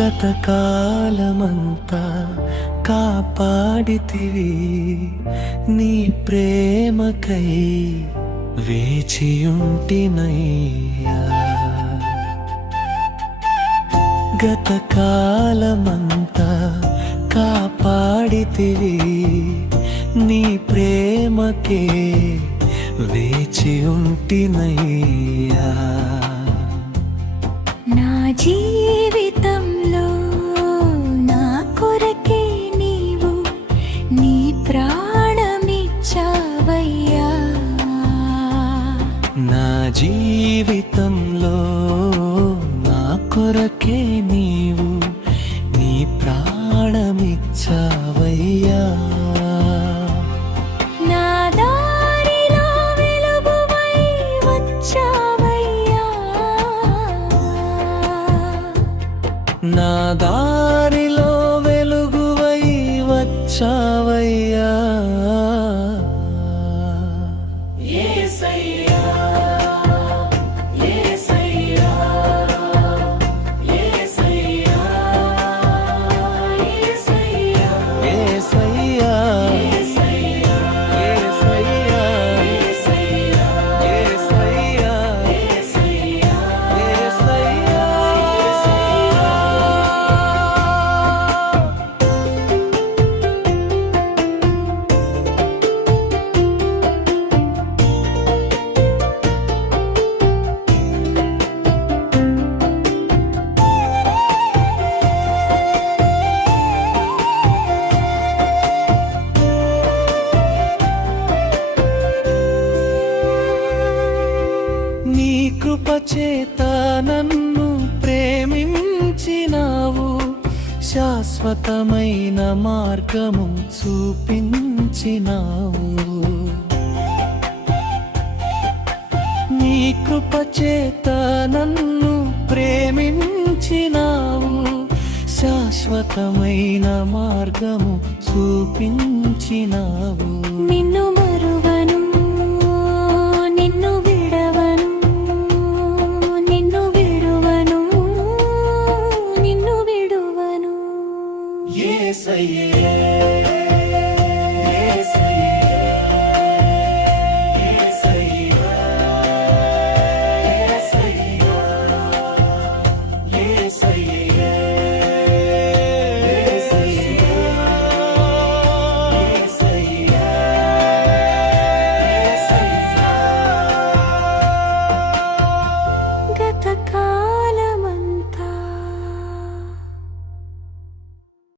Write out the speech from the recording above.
గతకాలమంతా కాపాడితివి. నీ ప్రేమకై వేచియుంటినయ్యా. గతకాలమంతా కాపాడితివి. నీ ప్రేమకే వేచియుంటినయ్యా. నా జీ జీవితంలో నా కొరకే నీవు నీ ప్రాణమిచ్చావయ్యా. నా దారిలో వెలుగువై వచ్చావయ్యా. కృపచేత నన్ను ప్రేమించినావు. శాశ్వతమైన మార్గము చూపించినావు. నీ కృపచేత నన్ను ప్రేమించినావు. శాశ్వతమైన మార్గము చూపించినావు. నిన్ను yeah.